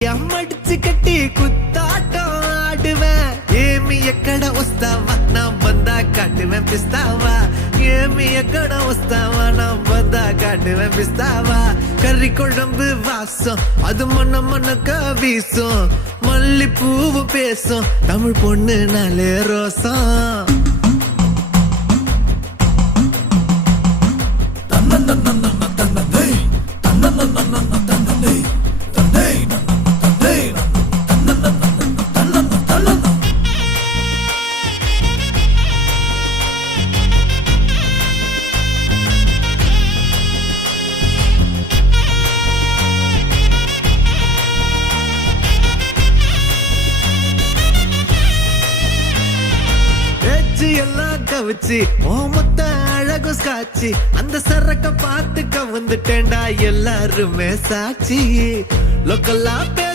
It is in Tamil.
అమ్మడిచి కట్టి కుత్తాటం ఆడువే ఏమి ఎక్కడ వస్తావా నా బందా కాటువే పిస్తావా ఏమి ఎక్కడ వస్తావా నా బందా కాటువే పిస్తావా కర్రీ కొழம்பு வாசம் அது மனக்க வீசும் மல்லி பூவு பேசும் தமிழ் பொண்ணு நாளே ரோசம் எல்லாம் கவிச்சு ஓமத்த அழகு காட்சி அந்த சரக்க பார்த்து கவுந்துட்டேன்டா எல்லாருமே சாட்சி லோக்கல்லா